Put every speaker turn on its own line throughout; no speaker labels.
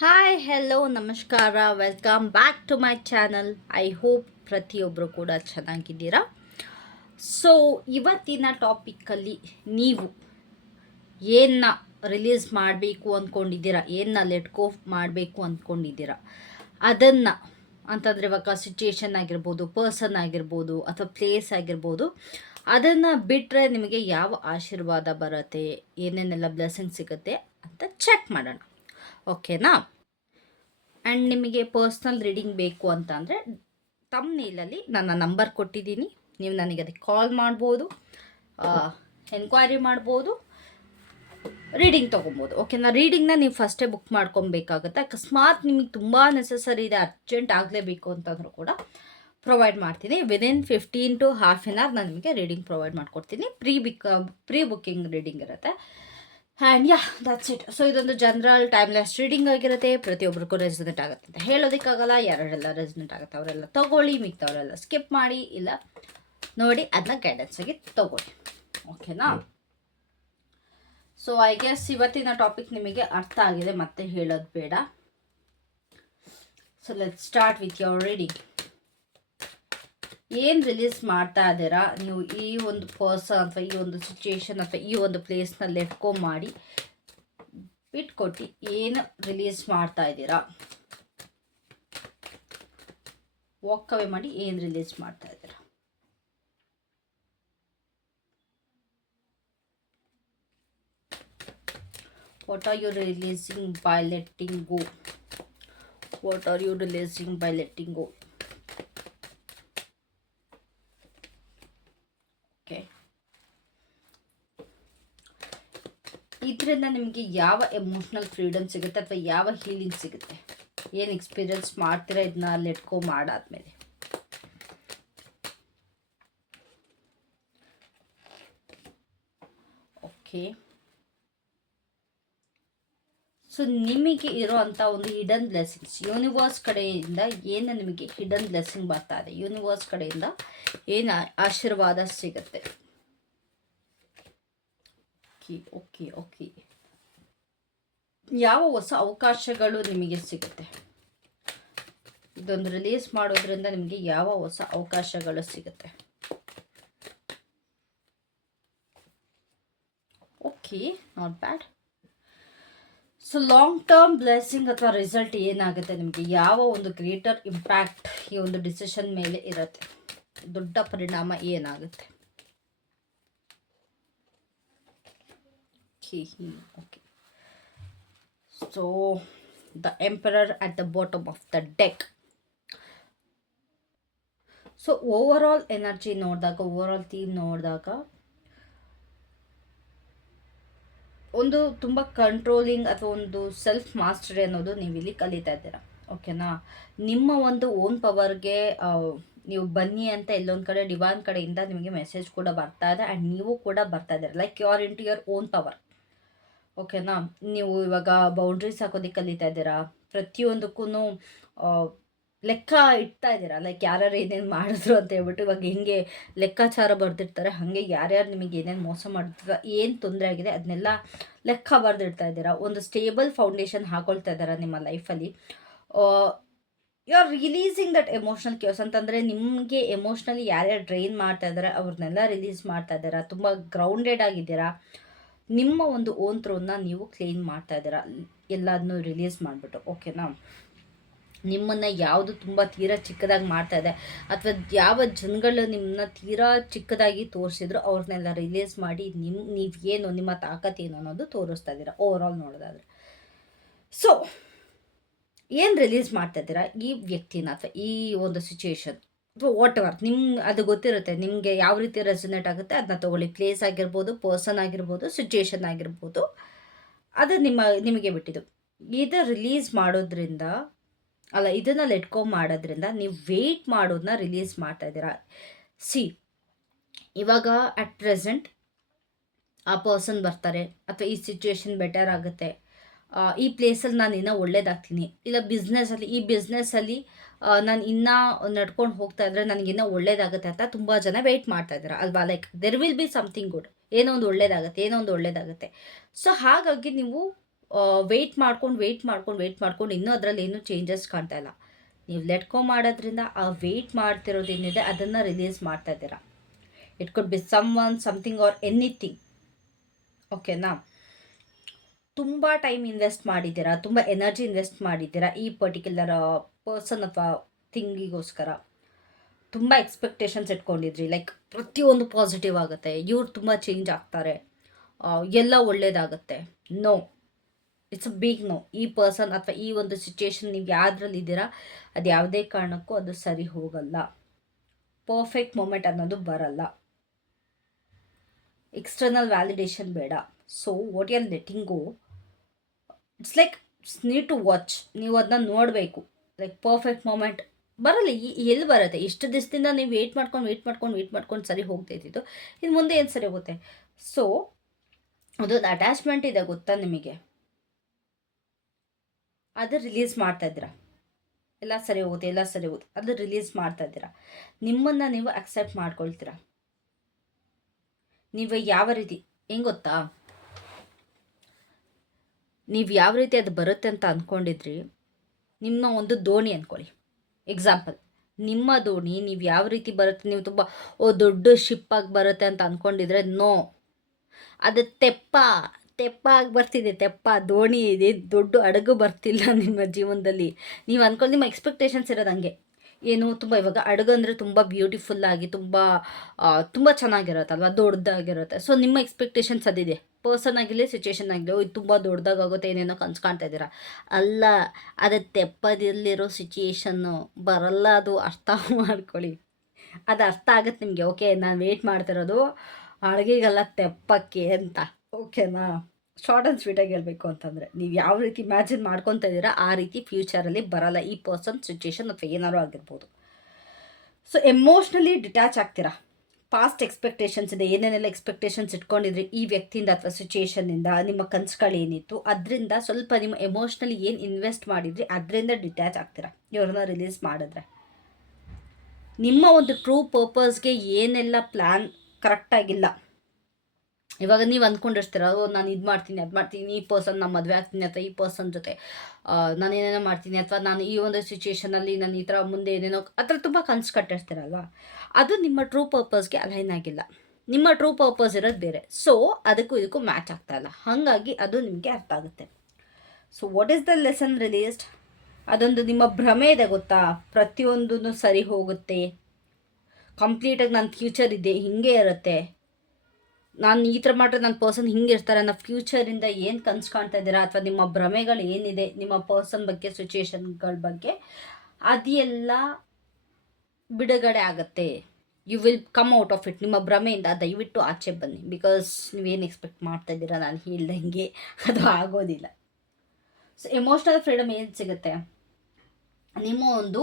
Hi hello ನಮಸ್ಕಾರ. Welcome back to my channel I hope ಪ್ರತಿಯೊಬ್ಬರು ಕೂಡ ಚೆನ್ನಾಗಿದ್ದೀರಾ? ಸೊ ಇವತ್ತಿನ ಟಾಪಿಕ್ಕಲ್ಲಿ ನೀವು ಏನನ್ನ ರಿಲೀಸ್ ಮಾಡಬೇಕು ಅಂದ್ಕೊಂಡಿದ್ದೀರಾ ಏನನ್ನ ಲೆಟ್ಕೋ ಮಾಡಬೇಕು ಅಂದ್ಕೊಂಡಿದ್ದೀರಾ ಅದನ್ನು ಅಂತಂದರೆ ಇವಾಗ ಸಿಚುಯೇಷನ್ ಆಗಿರ್ಬೋದು ಪರ್ಸನ್ ಆಗಿರ್ಬೋದು ಅಥವಾ ಪ್ಲೇಸ್ ಆಗಿರ್ಬೋದು, ಅದನ್ನು ಬಿಟ್ಟರೆ ನಿಮಗೆ ಯಾವ ಆಶೀರ್ವಾದ ಬರುತ್ತೆ? ಏನೇನೆಲ್ಲ ಬ್ಲೆಸ್ಸಿಂಗ್ ಸಿಗುತ್ತೆ ಅಂತ ಚೆಕ್ ಮಾಡೋಣ. ಓಕೆನಾ? ಆ್ಯಂಡ್ ನಿಮಗೆ ಪರ್ಸ್ನಲ್ ರೀಡಿಂಗ್ ಬೇಕು ಅಂತ ಅಂದರೆ ತಮ್ಮನೇಲಲ್ಲಿ ನನ್ನ ನಂಬರ್ ಕೊಟ್ಟಿದ್ದೀನಿ. ನೀವು ನನಗೆ ಅದಕ್ಕೆ ಕಾಲ್ ಮಾಡ್ಬೋದು ಎನ್ಕ್ವೈರಿ ಮಾಡ್ಬೋದು ರೀಡಿಂಗ್ ತೊಗೊಬೋದು. ಓಕೆನಾ? ರೀಡಿಂಗ್ನ ನೀವು ಫಸ್ಟೇ ಬುಕ್ ಮಾಡ್ಕೊಬೇಕಾಗುತ್ತೆ. ಅಕಸ್ಮಾತ್ ನಿಮಗೆ ತುಂಬ ನೆಸೆಸರಿ ಇದೆ ಅರ್ಜೆಂಟ್ ಆಗಲೇಬೇಕು ಅಂತಂದರೂ ಕೂಡ ಪ್ರೊವೈಡ್ ಮಾಡ್ತೀನಿ. Within fifteen to half an hour ನಾನು ನಿಮಗೆ ರೀಡಿಂಗ್ ಪ್ರೊವೈಡ್ ಮಾಡ್ಕೊಡ್ತೀನಿ. ಪ್ರೀ ಬಿಕ್ ಪ್ರೀ ಬುಕ್ಕಿಂಗ್ ರೀಡಿಂಗ್ ಇರುತ್ತೆ. And yeah that's it so ಇದೊಂದು ಜನರಲ್ ಟೈಮ್ಲೆಸ್ ರೀಡಿಂಗ್ ಆಗಿರುತ್ತೆ. ಪ್ರತಿಯೊಬ್ಬರಿಗೂ ರೆಸಿಡೆಂಟ್ ಆಗುತ್ತೆ ಅಂತ ಹೇಳೋದಕ್ಕಾಗಲ್ಲ. ಯಾರೆಲ್ಲ ರೆಸಿಡೆಂಟ್ ಆಗುತ್ತೆ ಅವರೆಲ್ಲ ತಗೊಳ್ಳಿ. ಮಿಕ್ತವರೆಲ್ಲ ಸ್ಕಿಪ್ ಮಾಡಿ. ಇಲ್ಲ, ನೋಡಿ, ಅದನ್ನ ಗೈಡೆನ್ಸ್ ಆಗಿ ತಗೊಳ್ಳಿ. ಓಕೆನಾ ಸೊ ಐ ಗೆಸ್ ಇವತ್ತಿನ ಟಾಪಿಕ್ ನಿಮಗೆ ಅರ್ಥ ಆಗಿದೆ. ಮತ್ತೆ ಹೇಳೋದು ಬೇಡ. So let start with your reading ಏನು ರಿಲೀಸ್ ಮಾಡ್ತಾ ಇದ್ದೀರಾ? ನೀವು ಈ ಒಂದು ಪರ್ಸನ್ ಅಥವಾ ಈ ಒಂದು ಸಿಚುಯೇಷನ್ ಅಥವಾ ಈ ಒಂದು ಪ್ಲೇಸ್ನ ಲೆಟ್ಕೋ ಮಾಡಿ, ಬಿಟ್ಕೊಟ್ಟು ಏನು ರಿಲೀಸ್ ಮಾಡ್ತಾ ಇದ್ದೀರಾ? ವಾಕ್ ಅವೇ ಮಾಡಿ ಏನು ರಿಲೀಸ್ ಮಾಡ್ತಾ ಇದ್ದೀರಾ? What are you releasing by letting go what are you releasing by letting go okay ಇದರಿಂದ ನಿಮಗೆ ಯಾವ ಎಮೋಷ್ನಲ್ ಫ್ರೀಡಮ್ ಸಿಗುತ್ತೆ ಅಥವಾ ಯಾವ ಹೀಲಿಂಗ್ ಸಿಗುತ್ತೆ? ಏನು ಎಕ್ಸ್ಪೀರಿಯನ್ಸ್ ಮಾಡ್ತೀರಾ ಇದನ್ನ ಲೆಟ್ಕೋ ಮಾಡಾದ್ಮೇಲೆ? ಓಕೆ ಸೊ ನಿಮಗೆ ಇರೋವಂಥ ಒಂದು ಹಿಡನ್ ಬ್ಲೆಸ್ಸಿಂಗ್ಸ್ ಯೂನಿವರ್ಸ್ ಕಡೆಯಿಂದ ಏನು ನಿಮಗೆ ಹಿಡನ್ ಬ್ಲೆಸ್ಸಿಂಗ್ ಬರ್ತಾ ಇದೆ? ಯೂನಿವರ್ಸ್ ಕಡೆಯಿಂದ ಏನು ಆಶೀರ್ವಾದ ಸಿಗುತ್ತೆ? Okay okay okay. ಯಾವ ಹೊಸ ಅವಕಾಶಗಳು ನಿಮಗೆ ಸಿಗುತ್ತೆ? ಇದೊಂದು ರಿಲೀಸ್ ಮಾಡೋದ್ರಿಂದ ನಿಮಗೆ ಯಾವ ಹೊಸ ಅವಕಾಶಗಳು ಸಿಗುತ್ತೆ? Okay not bad so long term blessing ಅಥವಾ ರಿಸಲ್ಟ್ ಏನಾಗುತ್ತೆ ನಿಮಗೆ? ಯಾವ ಒಂದು ಗ್ರೇಟರ್ ಇಂಪ್ಯಾಕ್ಟ್ ಈ ಒಂದು ಡಿಸಿಷನ್ ಮೇಲೆ ಇರುತ್ತೆ? ದೊಡ್ಡ ಪರಿಣಾಮ ಏನಾಗುತ್ತೆ? Okay. So the emperor at the bottom of the deck so over all energy ನೋಡಿದಾಗ ಓವರ್ ಆಲ್ ಥೀಮ್ ನೋಡಿದಾಗ, ಒಂದು ತುಂಬ ಕಂಟ್ರೋಲಿಂಗ್ ಅಥವಾ ಒಂದು ಸೆಲ್ಫ್ ಮಾಸ್ಟರಿ ಅನ್ನೋದು ನೀವು ಇಲ್ಲಿ ಕಲಿತಾ ಇದ್ದೀರಾ, ಓಕೆನಾ? ನಿಮ್ಮ ಒಂದು ಓನ್ ಪವರ್ಗೆ ನೀವು ಬನ್ನಿ ಅಂತ ಎಲ್ಲೊಂದು ಕಡೆ ಡಿವಾನ್ ಕಡೆಯಿಂದ ನಿಮಗೆ ಮೆಸೇಜ್ ಕೂಡ ಬರ್ತಾ ಇದೆ ಆ್ಯಂಡ್ ನೀವು ಕೂಡ ಬರ್ತಾ ಇದ್ದೀರಾ like you are into your own power ಓಕೆನಾ? ನೀವು ಇವಾಗ ಬೌಂಡ್ರೀಸ್ ಹಾಕೋದಕ್ಕೆ ಕಲಿತಾ ಇದ್ದೀರಾ? ಪ್ರತಿಯೊಂದಕ್ಕೂ ಲೆಕ್ಕ ಇಡ್ತಾ ಇದ್ದೀರಾ? ಲೈಕ್ ಯಾರ್ಯಾರು ಏನೇನು ಮಾಡಿದ್ರು ಅಂತ ಹೇಳ್ಬಿಟ್ಟು ಇವಾಗ ಹೆಂಗೆ ಲೆಕ್ಕಾಚಾರ ಬರೆದಿರ್ತಾರೆ, ಹಾಗೆ ಯಾರ್ಯಾರು ನಿಮಗೆ ಏನೇನು ಮೋಸ ಮಾಡಿದ್ರ ಏನು ತೊಂದರೆ ಆಗಿದೆ ಅದನ್ನೆಲ್ಲ ಲೆಕ್ಕ ಬರೆದಿಡ್ತಾ ಇದ್ದೀರಾ? ಒಂದು ಸ್ಟೇಬಲ್ ಫೌಂಡೇಶನ್ ಹಾಕೊಳ್ತಾ ಇದ್ದಾರಾ ನಿಮ್ಮ ಲೈಫಲ್ಲಿ you are releasing that emotional cues ಅಂತಂದರೆ ನಿಮಗೆ ಎಮೋಷ್ನಲಿ ಯಾರ್ಯಾರು ಡ್ರೈನ್ ಮಾಡ್ತಾ ಇದ್ದಾರೆ ಅವ್ರನ್ನೆಲ್ಲ ರಿಲೀಸ್ ಮಾಡ್ತಾ ಇದ್ದಾರಾ ತುಂಬ ಗ್ರೌಂಡೆಡ್ ಆಗಿದ್ದೀರಾ? ನಿಮ್ಮ ಒಂದು ಓನ್ ಥ್ರೋನ್ನ ನೀವು ಕ್ಲೀನ್ ಮಾಡ್ತಾ ಇದ್ದೀರ? ಎಲ್ಲದನ್ನೂ ರಿಲೀಸ್ ಮಾಡಿಬಿಟ್ಟು ಓಕೆನಾ ನಿಮ್ಮನ್ನು ಯಾವುದು ತುಂಬ ತೀರಾ ಚಿಕ್ಕದಾಗಿ ಮಾಡ್ತಾ ಇದೆ, ಅಥವಾ ಯಾವ ಜನಗಳು ನಿಮ್ಮನ್ನ ತೀರಾ ಚಿಕ್ಕದಾಗಿ ತೋರಿಸಿದ್ರು ಅವ್ರನ್ನೆಲ್ಲ ರಿಲೀಸ್ ಮಾಡಿ ನಿಮ್ಮ ನೀವು ಏನು, ನಿಮ್ಮ ತಾಕತ್ತೇನು ಅನ್ನೋದು ತೋರಿಸ್ತಾ ಇದ್ದೀರಾ ಓವರ್ ಆಲ್ ನೋಡೋದಾದ್ರೆ? ಸೊ ಏನು ರಿಲೀಸ್ ಮಾಡ್ತಾ ಇದ್ದೀರಾ ಈ ವ್ಯಕ್ತಿನ ಅಥವಾ ಈ ಒಂದು ಸಿಚುಯೇಷನ್ ಅಥವಾ ವಾಟ್ ಎವರ್ ನಿಮ್ಮ ಅದು ಗೊತ್ತಿರುತ್ತೆ. ನಿಮಗೆ ಯಾವ ರೀತಿ ರೆಸನೇಟ್ ಆಗುತ್ತೆ ಅದನ್ನ ತೊಗೊಳ್ಳಿ. ಪ್ಲೇಸ್ ಆಗಿರ್ಬೋದು ಪರ್ಸನ್ ಆಗಿರ್ಬೋದು ಸಿಚುಯೇಷನ್ ಆಗಿರ್ಬೋದು. ಅದು ನಿಮ್ಮ, ನಿಮಗೆ ಬಿಟ್ಟಿದ್ದು. ಇದು ರಿಲೀಸ್ ಮಾಡೋದ್ರಿಂದ, ಅಲ್ಲ, ಇದನ್ನು ಲೆಟ್ಕೊ ಮಾಡೋದ್ರಿಂದ ನೀವು ವೇಟ್ ಮಾಡೋದನ್ನ ರಿಲೀಸ್ ಮಾಡ್ತಾ ಇದ್ದೀರಾ. ಸಿ ಇವಾಗ ಅಟ್ ಪ್ರೆಸೆಂಟ್ ಆ ಪರ್ಸನ್ ಬರ್ತಾರೆ, ಅಥವಾ ಈ ಸಿಚುಯೇಷನ್ ಬೆಟರ್ ಆಗುತ್ತೆ. ಈ ಪ್ಲೇಸಲ್ಲಿ ನಾನು ಇನ್ನೂ ಒಳ್ಳೇದಾಗ್ತೀನಿ. ಇಲ್ಲ ಬಿಸ್ನೆಸ್ಸಲ್ಲಿ ಈ ಬಿಸ್ನೆಸ್ಸಲ್ಲಿ ನಾನು ಇನ್ನೂ ನಡ್ಕೊಂಡು ಹೋಗ್ತಾ ಇದ್ರೆ ನನಗಿನ್ನೂ ಒಳ್ಳೇದಾಗುತ್ತೆ ಅಂತ ತುಂಬ ಜನ ವೆಯ್ಟ್ ಮಾಡ್ತಾ ಇದ್ದಾರೆ ಅಲ್ವಾ? Like there will be something good ಏನೋ ಒಂದು ಒಳ್ಳೇದಾಗುತ್ತೆ, ಏನೋ ಒಂದು ಒಳ್ಳೇದಾಗುತ್ತೆ. ಸೊ ಹಾಗಾಗಿ ನೀವು ವೆಯ್ಟ್ ಮಾಡ್ಕೊಂಡು ವೆಯ್ಟ್ ಮಾಡ್ಕೊಂಡು ವೆಯ್ಟ್ ಮಾಡ್ಕೊಂಡು ಇನ್ನೂ ಅದರಲ್ಲಿ ಏನು ಚೇಂಜಸ್ ಕಾಣ್ತಾ ಇಲ್ಲ. ನೀವು ಲೆಟ್ಕೋ ಮಾಡೋದ್ರಿಂದ ಆ ವೆಯ್ಟ್ ಮಾಡ್ತಿರೋದೇನಿದೆ ಅದನ್ನು ರಿಲೀಸ್ ಮಾಡ್ತಾ ಇದ್ದೀರಾ. It could be some one something or anything ಓಕೆನಾ ತುಂಬ ಟೈಮ್ ಇನ್ವೆಸ್ಟ್ ಮಾಡಿದ್ದೀರಾ, ತುಂಬ ಎನರ್ಜಿ ಇನ್ವೆಸ್ಟ್ ಮಾಡಿದ್ದೀರಾ ಈ ಪರ್ಟಿಕ್ಯುಲರ್ ಪರ್ಸನ್ ಅಥವಾ ಥಿಂಗಿಗೋಸ್ಕರ ತುಂಬ ಎಕ್ಸ್ಪೆಕ್ಟೇಷನ್ಸ್ ಇಟ್ಕೊಂಡಿದ್ರಿ. ಲೈಕ್ ಪ್ರತಿಯೊಂದು ಪಾಸಿಟಿವ್ ಆಗುತ್ತೆ. ಇವ್ರು ತುಂಬ ಚೇಂಜ್ ಆಗ್ತಾರೆ. ಎಲ್ಲ ಒಳ್ಳೇದಾಗುತ್ತೆ. No it's a big no ಈ ಪರ್ಸನ್ ಅಥವಾ ಈ ಒಂದು ಸಿಚುಯೇಷನ್ ನೀವು ಯಾವ್ದ್ರಲ್ಲಿ ಇದ್ದೀರಾ, ಅದು ಯಾವುದೇ ಕಾರಣಕ್ಕೂ ಅದು ಸರಿ ಹೋಗಲ್ಲ. ಪರ್ಫೆಕ್ಟ್ ಮೂಮೆಂಟ್ ಅನ್ನೋದು ಬರಲ್ಲ. ಎಕ್ಸ್ಟರ್ನಲ್ ವ್ಯಾಲಿಡೇಷನ್ ಬೇಡ. So what are letting it's like need to watch ನೀವು ಅದನ್ನ ನೋಡಬೇಕು. ಲೈಕ್ ಪರ್ಫೆಕ್ಟ್ ಮೂಮೆಂಟ್ ಬರಲ್ಲ, ಈ- ಎಲ್ಲಿ ಬರುತ್ತೆ? ಇಷ್ಟು ದಿವಸದಿಂದ ನೀವು ವೆಯ್ಟ್ ಮಾಡ್ಕೊಂಡು ವೆಯ್ಟ್ ಮಾಡ್ಕೊಂಡು ವೆಯ್ಟ್ ಮಾಡ್ಕೊಂಡು ಸರಿ ಹೋಗ್ತಾ ಇದ್ದಿದ್ದು ಇನ್ನು ಮುಂದೆ ಏನು ಸರಿ ಹೋಗುತ್ತೆ? ಸೊ ಅದೊಂದು ಅಟ್ಯಾಚ್ಮೆಂಟ್ ಇದೆ ಗೊತ್ತಾ ನಿಮಗೆ? ಅದು ರಿಲೀಸ್ ಮಾಡ್ತಾ ಇದ್ದೀರಾ? ಎಲ್ಲ ಸರಿ ಹೋಗುತ್ತೆ, ಎಲ್ಲ ಸರಿ ಹೋಗುತ್ತೆ. ಅದು ರಿಲೀಸ್ ಮಾಡ್ತಾ ಇದ್ದೀರಾ? ನಿಮ್ಮನ್ನು ನೀವು ಅಕ್ಸೆಪ್ಟ್ ಮಾಡ್ಕೊಳ್ತೀರಾ? ನೀವು ಯಾವ ರೀತಿ, ಹೆಂಗೆ ಗೊತ್ತಾ? ನೀವು ಯಾವ ರೀತಿ ಅದು ಬರುತ್ತೆ ಅಂತ ಅಂದ್ಕೊಂಡಿದ್ರಿ ನಿಮ್ಮ ಒಂದು ದೋಣಿ ಅಂದ್ಕೊಳ್ಳಿ ಎಕ್ಸಾಂಪಲ್ ನಿಮ್ಮ ದೋಣಿ ನೀವು ಯಾವ ರೀತಿ ಬರುತ್ತೆ, ನೀವು ತುಂಬ, ಓ, ದೊಡ್ಡ ಶಿಪ್ಪಾಗಿ ಬರುತ್ತೆ ಅಂತ ಅಂದ್ಕೊಂಡಿದ್ರೆ ನೋ ಅದು ತೆಪ್ಪ ತೆಪ್ಪ ಆಗಿ ಬರ್ತಿದೆ, ತೆಪ್ಪ, ದೋಣಿ ಇದೆ, ದೊಡ್ಡ ಹಡಗು ಬರ್ತಿಲ್ಲ ನಿಮ್ಮ ಜೀವನದಲ್ಲಿ. ನೀವು ಅಂದ್ಕೊಂಡು ನಿಮ್ಮ ಎಕ್ಸ್ಪೆಕ್ಟೇಷನ್ಸ್ ಇರೋದು ಹಂಗೆ. ಏನು, ತುಂಬ ಇವಾಗ ಹಡಗು ಅಂದರೆ ತುಂಬ ಬ್ಯೂಟಿಫುಲ್ ಆಗಿ, ತುಂಬ ತುಂಬ ಚೆನ್ನಾಗಿರುತ್ತಲ್ವ, ದೊಡ್ಡದಾಗಿರುತ್ತೆ. ಸೊ ನಿಮ್ಮ ಎಕ್ಸ್ಪೆಕ್ಟೇಷನ್ಸ್ ಅದಿದೆ. ಪರ್ಸನ್ ಆಗಿರಲಿ ಸಿಚುವೇಶನ್ ಆಗಲಿ ಇದು ತುಂಬ ದೊಡ್ಡದಾಗುತ್ತೆ ಏನೇನೋ ಕನ್ಸು ಕಾಣ್ತಾ ಇದ್ದೀರಾ? ಅಲ್ಲ, ಅದು ತೆಪ್ಪದಲ್ಲಿರೋ ಸಿಚುಯೇಷನ್ನು ಬರಲ್ಲ, ಅದು ಅರ್ಥ ಮಾಡ್ಕೊಳ್ಳಿ. ಅದು ಅರ್ಥ ಆಗುತ್ತೆ ನಿಮಗೆ ಓಕೆ ನಾನು ವೇಟ್ ಮಾಡ್ತಿರೋದು ಅಡುಗೆಗೆಲ್ಲ ತೆಪ್ಪಕ್ಕೆ ಅಂತ ಓಕೆನಾ ಶಾರ್ಟ್ ಆ್ಯಂಡ್ ಸ್ವೀಟಾಗಿ ಹೇಳಬೇಕು ಅಂತಂದರೆ, ನೀವು ಯಾವ ರೀತಿ ಇಮ್ಯಾಜಿನ್ ಮಾಡ್ಕೊತಾ ಇದ್ದೀರಾ, ಆ ರೀತಿ ಫ್ಯೂಚರಲ್ಲಿ ಬರಲ್ಲ, ಈ ಪರ್ಸನ್ ಸಿಚುಯೇಷನ್ ಅಥವಾ ಏನಾದ್ರು ಆಗಿರ್ಬೋದು. ಸೊ ಎಮೋಷ್ನಲಿ ಡಿಟ್ಯಾಚ್ ಆಗ್ತೀರಾ? ಪಾಸ್ಟ್ ಎಕ್ಸ್ಪೆಕ್ಟೇಷನ್ಸ್ ಇದೆ, ಏನೇನೆಲ್ಲ ಎಕ್ಸ್ಪೆಕ್ಟೇಷನ್ಸ್ ಇಟ್ಕೊಂಡಿದ್ರಿ ಈ ವ್ಯಕ್ತಿಯಿಂದ ಅಥವಾ ಸಿಚುಯೇಷನ್ನಿಂದ ನಿಮ್ಮ ಕನಸುಗಳೇನಿತ್ತು ಅದರಿಂದ ಸ್ವಲ್ಪ ನಿಮ್ಮ ಎಮೋಷ್ನಲಿ ಏನು ಇನ್ವೆಸ್ಟ್ ಮಾಡಿದ್ರಿ, ಅದರಿಂದ ಡಿಟ್ಯಾಚ್ ಆಗ್ತೀರಾ? ಇವ್ರನ್ನ ರಿಲೀಸ್ ಮಾಡಿದ್ರೆ. ನಿಮ್ಮ ಒಂದು ಟ್ರೂ ಪರ್ಪಸ್ಗೆ ಏನೆಲ್ಲ ಪ್ಲ್ಯಾನ್ ಕರೆಕ್ಟಾಗಿಲ್ಲ ಇವಾಗ ನೀವು ಅಂದ್ಕೊಂಡಿರ್ತೀರ ಓ ನಾನು ಇದು ಮಾಡ್ತೀನಿ, ಅದು ಮಾಡ್ತೀನಿ, ಈ ಪರ್ಸನ್ ನಾನು ಮದುವೆ ಆಗ್ತೀನಿ ಅಥವಾ ಈ ಪರ್ಸನ್ ಜೊತೆ. ನಾನು ಏನೇನೋ ಮಾಡ್ತೀನಿ ಅಥವಾ ನಾನು ಈ ಒಂದು ಸಿಚುಯೇಷನಲ್ಲಿ ನಾನು ಈ ಥರ ಮುಂದೆ ಏನೇನೋ ಆ ಥರ ತುಂಬ ಕನಸು ಕಟ್ಟಿರ್ತೀರಲ್ವ? ಅದು ನಿಮ್ಮ ಟ್ರೂ ಪರ್ಪಸ್ಗೆ ಅಲೈನ್ ಆಗಿಲ್ಲ. ನಿಮ್ಮ ಟ್ರೂ ಪರ್ಪಸ್ ಇರೋದು ಬೇರೆ. ಸೊ ಅದಕ್ಕೂ ಇದಕ್ಕೂ ಮ್ಯಾಚ್ ಆಗ್ತಾ ಇಲ್ಲ. ಹಾಗಾಗಿ ಅದು ನಿಮಗೆ ಅರ್ಥ ಆಗುತ್ತೆ. So what is the lesson released ಅದೊಂದು ನಿಮ್ಮ ಭ್ರಮೆ ಇದೆ ಗೊತ್ತಾ? ಪ್ರತಿಯೊಂದೂ ಸರಿ ಹೋಗುತ್ತೆ. ಕಂಪ್ಲೀಟಾಗಿ ನನ್ನ ಫ್ಯೂಚರ್ ಇದೆ, ಹಿಂಗೆ ಇರುತ್ತೆ. ನಾನು ಈ ಥರ ಮಾಡಿದ್ರೆ ನನ್ನ ಪರ್ಸನ್ ಹಿಂಗೆ ಇರ್ತಾರೆ. ನನ್ನ ಫ್ಯೂಚರಿಂದ ಏನು ಕನ್ಸು ಕಾಣ್ತಾ ಇದ್ದೀರಾ? ಅಥವಾ ನಿಮ್ಮ ಭ್ರಮೆಗಳು ಏನಿದೆ? ನಿಮ್ಮ ಪರ್ಸನ್ ಬಗ್ಗೆ ಸಿಚುಯೇಷನ್ಗಳ ಬಗ್ಗೆ? ಅದೆಲ್ಲ ಬಿಡುಗಡೆ ಆಗುತ್ತೆ. You will come out of it ನಿಮ್ಮ ಭ್ರಮೆಯಿಂದ ದಯವಿಟ್ಟು ಆಚೆ ಬನ್ನಿ. ಬಿಕಾಸ್ ನೀವೇನು ಎಕ್ಸ್ಪೆಕ್ಟ್ ಮಾಡ್ತಾ ಇದ್ದೀರಾ? ನಾನು ಹೇಳ್ದಂಗೆ ಅದು ಆಗೋದಿಲ್ಲ. ಸೊ ಎಮೋಷ್ನಲ್ ಫ್ರೀಡಮ್ ಏನು ಸಿಗುತ್ತೆ? ನಿಮ್ಮ ಒಂದು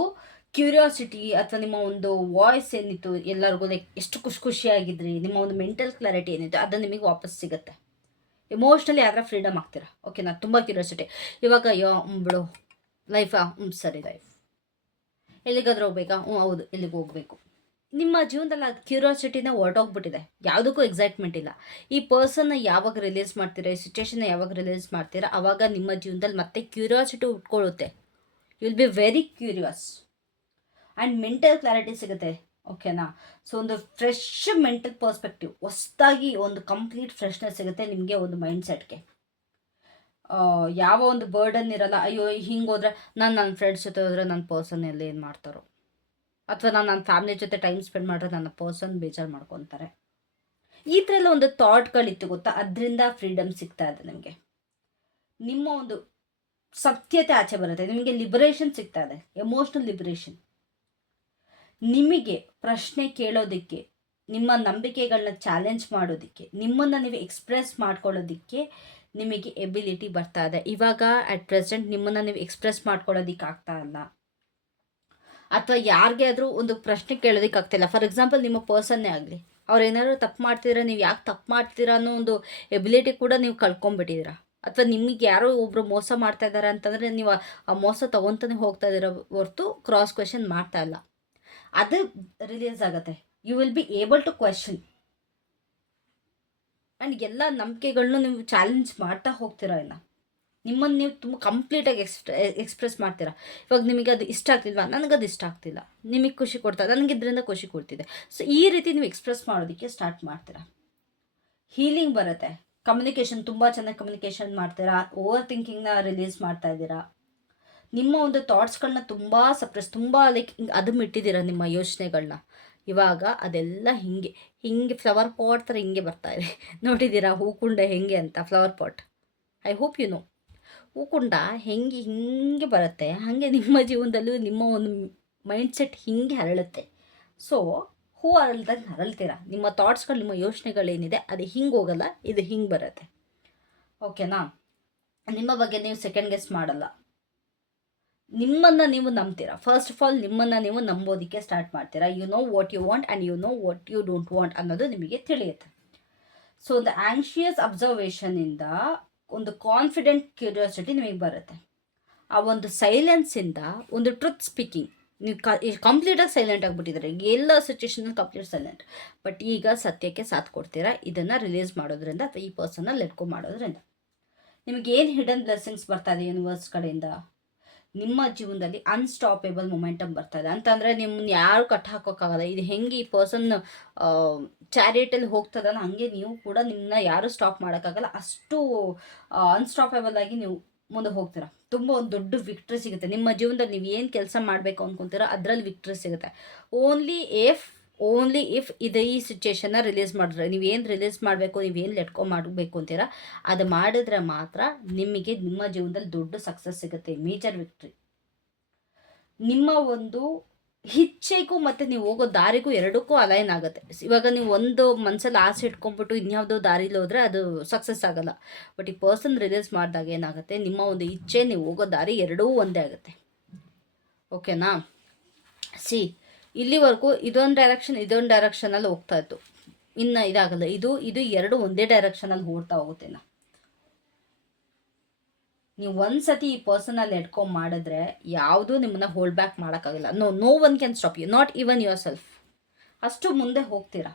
ಕ್ಯೂರಿಯಾಸಿಟಿ ಅಥವಾ ನಿಮ್ಮ ಒಂದು ವಾಯ್ಸ್ ಏನಿತ್ತು ಎಲ್ಲರಿಗೂ ಲೈಕ್ ಎಷ್ಟು ಖುಷಿ ಖುಷಿಯಾಗಿದ್ರಿ, ನಿಮ್ಮ ಒಂದು ಮೆಂಟಲ್ ಕ್ಲಾರಿಟಿ ಏನಿತ್ತು ಅದು ನಿಮಗೆ ವಾಪಸ್ ಸಿಗುತ್ತೆ. ಎಮೋಷ್ನಲಿ ಯಾರ ಫ್ರೀಡಮ್ ಆಗ್ತೀರಾ? ಓಕೆನಾ ತುಂಬ ಕ್ಯೂರಿಯಾಸಿಟಿ ಇವಾಗ ಹ್ಞೂ ಬಿಡು. ಲೈಫಾ ಹ್ಞೂ ಸರಿ ಲೈಫ್ ಎಲ್ಲಿಗಾದ್ರೂ ಹೋಗ್ಬೇಕಾ? ಹ್ಞೂ ಹೌದು, ಎಲ್ಲಿಗೆ ಹೋಗಬೇಕು. ನಿಮ್ಮ ಜೀವನದಲ್ಲಿ ಅದು ಕ್ಯೂರಿಯಾಸಿಟಿನ ಹೊರಟೋಗ್ಬಿಟ್ಟಿದೆ. ಯಾವುದಕ್ಕೂ ಎಕ್ಸೈಟ್ಮೆಂಟ್ ಇಲ್ಲ. ಈ ಪರ್ಸನ್ನ ಯಾವಾಗ ರಿಲೀಸ್ ಮಾಡ್ತೀರಾ, ಈ ಸಿಚುವೇಶನ್ನ ಯಾವಾಗ ರಿಲೀಸ್ ಮಾಡ್ತೀರಾ ಆವಾಗ ನಿಮ್ಮ ಜೀವನದಲ್ಲಿ ಮತ್ತೆ curiosity ಉಟ್ಕೊಳ್ಳುತ್ತೆ. You will be very curious and mental clarity ಸಿಗುತ್ತೆ. ಓಕೆನಾ ಸೊ ಒಂದು ಫ್ರೆಶ್ ಮೆಂಟಲ್ ಪರ್ಸ್ಪೆಕ್ಟಿವ್ ಹೊಸ್ದಾಗಿ ಒಂದು ಕಂಪ್ಲೀಟ್ ಫ್ರೆಶ್ನೆಸ್ ಸಿಗುತ್ತೆ ನಿಮಗೆ ಒಂದು ಮೈಂಡ್ ಸೆಟ್ಗೆ ಯಾವ ಒಂದು ಬರ್ಡನ್ ಇರಲ್ಲ, ಅಯ್ಯೋ, ಹಿಂಗೆ ಹೋದ್ರೆ ನಾನು ನನ್ನ ಫ್ರೆಂಡ್ಸ್ ಜೊತೆ ಹೋದರೆ ನನ್ನ ಪರ್ಸನ್ ಎಲ್ಲ ಏನು ಮಾಡ್ತಾರೋ? ಅಥವಾ ನಾನು ನನ್ನ ಫ್ಯಾಮಿಲಿ ಜೊತೆ ಟೈಮ್ ಸ್ಪೆಂಡ್ ಮಾಡಿದ್ರೆ ನನ್ನ ಪರ್ಸನ್ ಬೇಜಾರು ಮಾಡ್ಕೊತಾರೆ. ಈ ಥರ ಎಲ್ಲ ಒಂದು ಥಾಟ್ಗಳಿತ್ತು ಗೊತ್ತಾ? ಅದರಿಂದ ಫ್ರೀಡಮ್ ಸಿಗ್ತಾ ಇದೆ ನಿಮಗೆ. ನಿಮ್ಮ ಒಂದು ಸತ್ಯತೆ ಆಚೆ ಬರುತ್ತೆ. ನಿಮಗೆ ಲಿಬರೇಷನ್ ಸಿಗ್ತಾ ಇದೆ. ಎಮೋಷ್ನಲ್ ಲಿಬರೇಷನ್ ನಿಮಗೆ ಪ್ರಶ್ನೆ ಕೇಳೋದಕ್ಕೆ, ನಿಮ್ಮ ನಂಬಿಕೆಗಳನ್ನ ಚಾಲೆಂಜ್ ಮಾಡೋದಕ್ಕೆ, ನಿಮ್ಮನ್ನು ನೀವು ಎಕ್ಸ್ಪ್ರೆಸ್ ಮಾಡ್ಕೊಳ್ಳೋದಕ್ಕೆ ನಿಮಗೆ ಎಬಿಲಿಟಿ ಬರ್ತಾ ಇದೆ. ಇವಾಗ ಅಟ್ ಪ್ರೆಸೆಂಟ್ ನಿಮ್ಮನ್ನು ನೀವು ಎಕ್ಸ್ಪ್ರೆಸ್ ಮಾಡ್ಕೊಳ್ಳೋದಕ್ಕೆ ಆಗ್ತಾ ಇಲ್ಲ. ಅಥವಾ ಯಾರಿಗೆ ಆದರೂ ಒಂದು ಪ್ರಶ್ನೆ ಕೇಳೋದಕ್ಕೆ ಆಗ್ತಿಲ್ಲ ಫಾರ್ ಎಕ್ಸಾಂಪಲ್ ನಿಮ್ಮ ಪರ್ಸನ್ನೇ ಆಗಲಿ ಅವ್ರು ಏನಾದ್ರು ತಪ್ಪು ಮಾಡ್ತಿದ್ರೆ ನೀವು ಯಾಕೆ ತಪ್ಪು ಮಾಡ್ತೀರಾ ಅನ್ನೋ ಒಂದು ಎಬಿಲಿಟಿ ಕೂಡ ನೀವು ಕಳ್ಕೊಂಬಿಟ್ಟಿದ್ದೀರಾ? ಅಥವಾ ನಿಮಗೆ ಯಾರೋ ಒಬ್ಬರು ಮೋಸ ಮಾಡ್ತಾ ಇದ್ದಾರೆ ಅಂತಂದರೆ ನೀವು ಆ- ಮೋಸ ತೊಗೊತಾನೆ ಹೋಗ್ತಾ ಇದ್ದೀರ ಹೊರತು ಕ್ರಾಸ್ ಕ್ವೆಶನ್ ಮಾಡ್ತಾ ಇಲ್ಲ. ಅದು ರಿಲೀಸ್ ಆಗುತ್ತೆ. You will be able to question and ಎಲ್ಲ ನಂಬಿಕೆಗಳನ್ನೂ ನೀವು ಚಾಲೆಂಜ್ ಮಾಡ್ತಾ ಹೋಗ್ತೀರಾ ಇಲ್ಲ? ನಿಮ್ಮನ್ನು ನೀವು ತುಂಬ ಕಂಪ್ಲೀಟಾಗಿ ಎಕ್ಸ್ಪ್ರೆ ಎಕ್ಸ್ಪ್ರೆಸ್ ಮಾಡ್ತೀರಾ. ಇವಾಗ ನಿಮಗೆ ಅದು ಇಷ್ಟ ಆಗ್ತಿಲ್ವಾ? ನನಗದು ಇಷ್ಟ ಆಗ್ತಿಲ್ಲ. ನಿಮಗೆ ಖುಷಿ ಕೊಡ್ತಾ ನನಗೆ ಇದರಿಂದ ಖುಷಿ ಕೊಡ್ತಿದೆ. ಸೊ ಈ ರೀತಿ ನೀವು ಎಕ್ಸ್ಪ್ರೆಸ್ ಮಾಡೋದಕ್ಕೆ ಸ್ಟಾರ್ಟ್ ಮಾಡ್ತೀರಾ. ಹೀಲಿಂಗ್ ಬರುತ್ತೆ. ಕಮ್ಯುನಿಕೇಷನ್ ತುಂಬ ಚೆನ್ನಾಗಿ ಕಮ್ಯುನಿಕೇಷನ್ ಮಾಡ್ತೀರಾ. ಓವರ್ ಥಿಂಕಿಂಗ್ನ ರಿಲೀಸ್ ಮಾಡ್ತಾ ಇದ್ದೀರಾ. ನಿಮ್ಮ ಒಂದು ಥಾಟ್ಸ್ಗಳನ್ನ ತುಂಬ ಸಪ್ರೆಸ್ ತುಂಬ ಲೈಕ್ ಹಿಂಗೆ ಇಟ್ಟಿದ್ದೀರಾ ನಿಮ್ಮ ಯೋಚನೆಗಳನ್ನ ಇವಾಗ ಅದೆಲ್ಲ ಹಿಂಗೆ ಹಿಂಗೆ ಫ್ಲವರ್ ಪಾಟ್ ಥರ ಹಿಂಗೆ ಬರ್ತಾ ಇದೆ. ನೋಡಿದ್ದೀರಾ ಹೂಕುಂಡ ಹೆಂಗೆ ಅಂತ flower pot I hope you know ಹೂಕುಂಡ ಹೆಂಗೆ ಹಿಂಗೆ ಬರುತ್ತೆ, ಹಾಗೆ ನಿಮ್ಮ ಜೀವನದಲ್ಲೂ ನಿಮ್ಮ ಒಂದು ಮೈಂಡ್ ಸೆಟ್ ಹಿಂಗೆ ಹರಳುತ್ತೆ. So who ಅರಳ್ದಂಗೆ ಹರಳ್ತೀರಾ? ನಿಮ್ಮ ಥಾಟ್ಸ್ಗಳು ನಿಮ್ಮ ಯೋಚನೆಗಳೇನಿದೆ, ಅದು ಹಿಂಗೆ ಹೋಗಲ್ಲ, ಇದು ಹಿಂಗೆ ಬರುತ್ತೆ. ಓಕೆನಾ ನಿಮ್ಮ ಬಗ್ಗೆ ನೀವು ಸೆಕೆಂಡ್ ಗೆಸ್ ಮಾಡಲ್ಲ. ನಿಮ್ಮನ್ನು ನೀವು ನಂಬ್ತೀರಾ? ಫಸ್ಟ್ ಆಫ್ ಆಲ್ ನಿಮ್ಮನ್ನು ನೀವು ನಂಬೋದಕ್ಕೆ ಸ್ಟಾರ್ಟ್ ಮಾಡ್ತೀರಾ? You know what you want and you know what you don't want ಅನ್ನೋದು ನಿಮಗೆ ತಿಳಿಯುತ್ತೆ. ಸೊ ದ ಆ್ಯಂಕ್ಷಿಯಸ್ ಅಬ್ಸರ್ವೇಷನಿಂದ ಒಂದು ಕಾನ್ಫಿಡೆಂಟ್ ಕ್ಯೂರಿಯಾಸಿಟಿ ನಿಮಗೆ ಬರುತ್ತೆ. ಆ ಒಂದು ಸೈಲೆನ್ಸಿಂದ ಒಂದು ಟ್ರುತ್ ಸ್ಪೀಕಿಂಗ್ ನೀವು ಕ ಕಂಪ್ಲೀಟಾಗಿ ಸೈಲೆಂಟ್ ಆಗಿಬಿಟ್ಟಿದ್ದಾರೆ. ಎಲ್ಲ ಸಿಚುವೇಶನಲ್ಲಿ ಕಂಪ್ಲೀಟ್ ಸೈಲೆಂಟ್ ಬಟ್ ಈಗ ಸತ್ಯಕ್ಕೆ ಸಾಥ್ ಕೊಡ್ತೀರಾ? ಇದನ್ನು ರಿಲೀಸ್ ಮಾಡೋದ್ರಿಂದ ಅಥವಾ ಈ ಪರ್ಸನ್ನ ಲೆಟ್ಕೊ ಮಾಡೋದ್ರಿಂದ. ನಿಮಗೇನು ಹಿಡನ್ ಬ್ಲೆಸ್ಸಿಂಗ್ಸ್ ಬರ್ತಾ ಇದೆ ಯೂನಿವರ್ಸ್ ಕಡೆಯಿಂದ? ನಿಮ್ಮ ಜೀವನದಲ್ಲಿ ಅನ್ಸ್ಟಾಪೇಬಲ್ ಮೊಮೆಂಟಮ್ ಬರ್ತಾ ಇದೆ ಅಂತಂದರೆ ನಿಮ್ಮನ್ನ ಯಾರು ಕಟ್ ಹಾಕೋಕ್ಕಾಗಲ್ಲ. ಇದು ಹೆಂಗೆ ಈ ಪರ್ಸನ್ ಚಾರಿಟಲ್ಲಿ ಹೋಗ್ತದಲ್ಲ, ಹಾಗೆ ನೀವು ಕೂಡ ನಿಮ್ಮನ್ನ ಯಾರು ಸ್ಟಾಪ್ ಮಾಡೋಕ್ಕಾಗಲ್ಲ. ಅಷ್ಟು ಅನ್ಸ್ಟಾಪೇಬಲ್ ಆಗಿ ನೀವು ಮುಂದೆ ಹೋಗ್ತೀರಾ. ತುಂಬ ಒಂದು ದೊಡ್ಡ ವಿಕ್ಟ್ರಿ ಸಿಗುತ್ತೆ. ನಿಮ್ಮ ಜೀವನದಲ್ಲಿ ನೀವು ಏನು ಕೆಲಸ ಮಾಡಬೇಕು ಅಂದ್ಕೊತೀರೋ ಅದರಲ್ಲಿ ವಿಕ್ಟ್ರಿ ಸಿಗುತ್ತೆ. ಓನ್ಲಿ ಇಫ್ ಓನ್ಲಿ ಇಫ್ ಇದೇ ಈ ಸಿಚುಯೇಷನ್ನ ರಿಲೀಸ್ ಮಾಡಿದ್ರೆ. ನೀವು ಏನು ರಿಲೀಸ್ ಮಾಡಬೇಕು, ನೀವು ಏನು ಲೆಟ್ಕೊ ಮಾಡಬೇಕು ಅಂತೀರಾ, ಅದು ಮಾಡಿದ್ರೆ ಮಾತ್ರ ನಿಮಗೆ ನಿಮ್ಮ ಜೀವನದಲ್ಲಿ ದೊಡ್ಡ ಸಕ್ಸಸ್ ಸಿಗುತ್ತೆ ಮೇಜರ್ ವಿಕ್ಟ್ರಿ ನಿಮ್ಮ ಒಂದು ಇಚ್ಛೆಗೂ ಮತ್ತು ನೀವು ಹೋಗೋ ದಾರಿಗೂ ಎರಡಕ್ಕೂ ಅಲೈನ್ ಆಗುತ್ತೆ. ಇವಾಗ ನೀವು ಒಂದು ಮನಸ್ಸಲ್ಲಿ ಆಸೆ ಇಟ್ಕೊಂಡ್ಬಿಟ್ಟು ಇನ್ಯಾವುದೋ ದಾರಿಲಿ ಹೋದರೆ ಅದು ಸಕ್ಸಸ್ ಆಗಲ್ಲ. ಬಟ್ ಈ ಪರ್ಸನ್ ರಿಲೀಸ್ ಮಾಡಿದಾಗ ಏನಾಗುತ್ತೆ, ನಿಮ್ಮ ಒಂದು ಇಚ್ಛೆ, ನೀವು ಹೋಗೋ ದಾರಿ ಎರಡೂ ಒಂದೇ ಆಗುತ್ತೆ. ಓಕೆನಾ ಸಿ ಇಲ್ಲಿವರೆಗೂ ಇದೊಂದು ಡೈರೆಕ್ಷನ್ ಇದೊಂದು ಡೈರೆಕ್ಷನಲ್ಲಿ ಹೋಗ್ತಾ ಇತ್ತು. ಇನ್ನು ಇದಾಗಲ್ಲ. ಇದು ಇದು ಎರಡು ಒಂದೇ ಡೈರೆಕ್ಷನಲ್ಲಿ ಓಡ್ತಾ ಹೋಗುತ್ತೆ ನಾ ನೀವು ಒಂದು ಸತಿ ಈ ಪರ್ಸನಲ್ಲಿ ಎಡ್ಕೊಂಡ್ ಮಾಡಿದ್ರೆ ಯಾವುದೂ ನಿಮ್ಮನ್ನ ಹೋಲ್ಡ್ ಬ್ಯಾಕ್ ಮಾಡೋಕ್ಕಾಗಲ್ಲ. No no one can stop you not even yourself ಅಷ್ಟು ಮುಂದೆ ಹೋಗ್ತೀರಾ?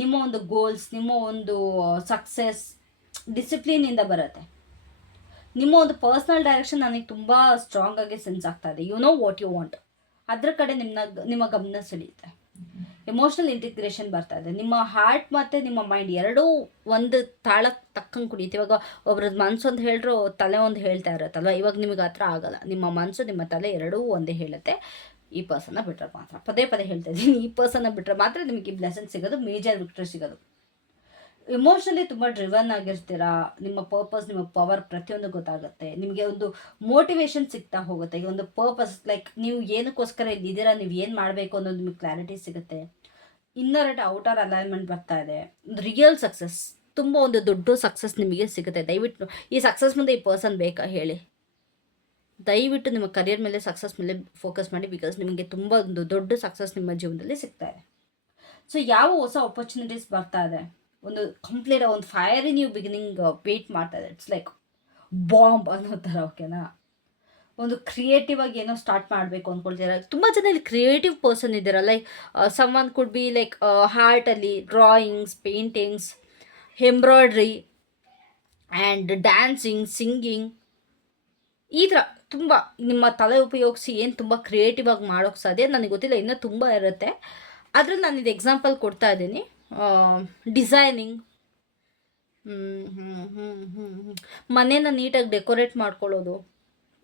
ನಿಮ್ಮ ಒಂದು ಗೋಲ್ಸ್ ನಿಮ್ಮ ಒಂದು ಸಕ್ಸಸ್ ಡಿಸಿಪ್ಲಿನಿಂದ ಬರುತ್ತೆ. ನಿಮ್ಮ ಒಂದು ಪರ್ಸ್ನಲ್ ಡೈರೆಕ್ಷನ್ ನನಗೆ ತುಂಬ ಸ್ಟ್ರಾಂಗ್ ಆಗಿ ಸೆನ್ಸ್ ಆಗ್ತಾ ಇದೆ. You know what you want ಅದ್ರ ಕಡೆ ನಿಮ್ಮನ್ನ ನಿಮ್ಮ ಗಮನ ಸೆಳೆಯುತ್ತೆ. ಎಮೋಷನಲ್ ಇಂಟಿಗ್ರೇಷನ್ ಬರ್ತಾ ಇದೆ. ನಿಮ್ಮ ಹಾರ್ಟ್ ಮತ್ತು ನಿಮ್ಮ ಮೈಂಡ್ ಎರಡೂ ಒಂದು ತಾಳಕ್ಕೆ ತಕ್ಕಂಗೆ ಕುಡಿಯುತ್ತೆ. ಇವಾಗ ಒಬ್ರದ್ದು ಮನಸ್ಸು ಒಂದು ಹೇಳಿದ್ರು ತಲೆ ಒಂದು ಹೇಳ್ತಾ ಇರುತ್ತಲ್ವ? ಇವಾಗ ನಿಮಗೆ ಹತ್ರ ಆಗಲ್ಲ. ನಿಮ್ಮ ಮನಸ್ಸು ನಿಮ್ಮ ತಲೆ ಎರಡೂ ಒಂದೇ ಹೇಳುತ್ತೆ. ಈ ಪರ್ಸನ್ನ ಬಿಟ್ಟರೆ ಮಾತ್ರ. ಪದೇ ಪದೇ ಹೇಳ್ತಾ ಇದ್ದೀನಿ, ಈ ಪರ್ಸನ್ನ ಬಿಟ್ಟರೆ ಮಾತ್ರ ನಿಮಗೆ ಈ ಬ್ಲೆಸನ್ ಸಿಗೋದು ಮೇಜರ್ ವಿಕ್ಟ್ರಿ ಸಿಗೋದು. ಇಮೋಷ್ನಲಿ ತುಂಬ ಡ್ರಿವನ್ ಆಗಿರ್ತೀರಾ? ನಿಮ್ಮ ಪರ್ಪಸ್ ನಿಮ್ಮ ಪವರ್ ಪ್ರತಿಯೊಂದು ಗೊತ್ತಾಗುತ್ತೆ. ನಿಮಗೆ ಒಂದು ಮೋಟಿವೇಶನ್ ಸಿಗ್ತಾ ಹೋಗುತ್ತೆ. ಈಗ ಒಂದು ಪರ್ಪಸ್ ಲೈಕ್ ನೀವು ಏನಕ್ಕೋಸ್ಕರ ಇಲ್ಲಿದ್ದೀರಾ ನೀವು ಏನು ಮಾಡಬೇಕು ಅನ್ನೋದು ನಿಮಗೆ ಕ್ಲಾರಿಟಿ ಸಿಗುತ್ತೆ. ಇನ್ನರ್ ಅಂಡ್ ಔಟರ್ ಅಲೈನ್ಮೆಂಟ್ ಬರ್ತಾ ಇದೆ. ರಿಯಲ್ ಸಕ್ಸಸ್ ತುಂಬ ಒಂದು ದೊಡ್ಡ ಸಕ್ಸಸ್ ನಿಮಗೆ ಸಿಗುತ್ತೆ. ದಯವಿಟ್ಟು ಈ ಸಕ್ಸಸ್ ಮುಂದೆ ಈ ಪರ್ಸನ್ ಬೇಕಾ ಹೇಳಿ? ದಯವಿಟ್ಟು ನಿಮ್ಮ ಕರಿಯರ್ ಮೇಲೆ ಸಕ್ಸಸ್ ಮೇಲೆ ಫೋಕಸ್ ಮಾಡಿ ಬಿಕಾಸ್ ನಿಮಗೆ ತುಂಬ ಒಂದು ದೊಡ್ಡ ಸಕ್ಸಸ್ ನಿಮ್ಮ ಜೀವನದಲ್ಲಿ ಸಿಗ್ತಾ ಇದೆ. ಸೊ ಯಾವ ಹೊಸ ಆಪರ್ಚುನಿಟೀಸ್ ಬರ್ತಾ ಇದೆ? ಒಂದು ಕಂಪ್ಲೀಟ್ ಒಂದು ಫೈರ್ ನೀವು ಬಿಗಿನಿಂಗ್ ವೇಟ್ ಮಾಡ್ತಾ ಇದೆ ಇಟ್ಸ್ ಲೈಕ್ ಬಾಂಬ್ ಅನ್ನೋ ಥರ ಓಕೆನಾ ಒಂದು ಕ್ರಿಯೇಟಿವ್ ಆಗಿ ಏನೋ ಸ್ಟಾರ್ಟ್ ಮಾಡಬೇಕು ಅಂದ್ಕೊಳ್ತೀರ ತುಂಬ ಜನ ಇಲ್ಲಿ ಕ್ರಿಯೇಟಿವ್ ಪರ್ಸನ್ ಇದ್ದೀರ like some one could be like ಹಾರ್ಟಲ್ಲಿ drawings paintings embroidery and dancing singing ಈ ಥರ ತುಂಬ ನಿಮ್ಮ ತಲೆ ಉಪಯೋಗಿಸಿ ಏನು ತುಂಬ ಕ್ರಿಯೇಟಿವ್ ಆಗಿ ಮಾಡೋಕ್ಕೆ ಸಾಧ್ಯ? ನನಗೆ ಗೊತ್ತಿಲ್ಲ. ಇನ್ನೂ ತುಂಬ ಇರುತ್ತೆ. ಅದ್ರಲ್ಲಿ ನಾನು ಇದು ಎಕ್ಸಾಂಪಲ್ ಕೊಡ್ತಾ ಇದ್ದೀನಿ. ಡಿಸೈನಿಂಗ್. ಮನೇನ ನೀಟಾಗಿ ಡೆಕೋರೇಟ್ ಮಾಡ್ಕೊಳ್ಳೋದು.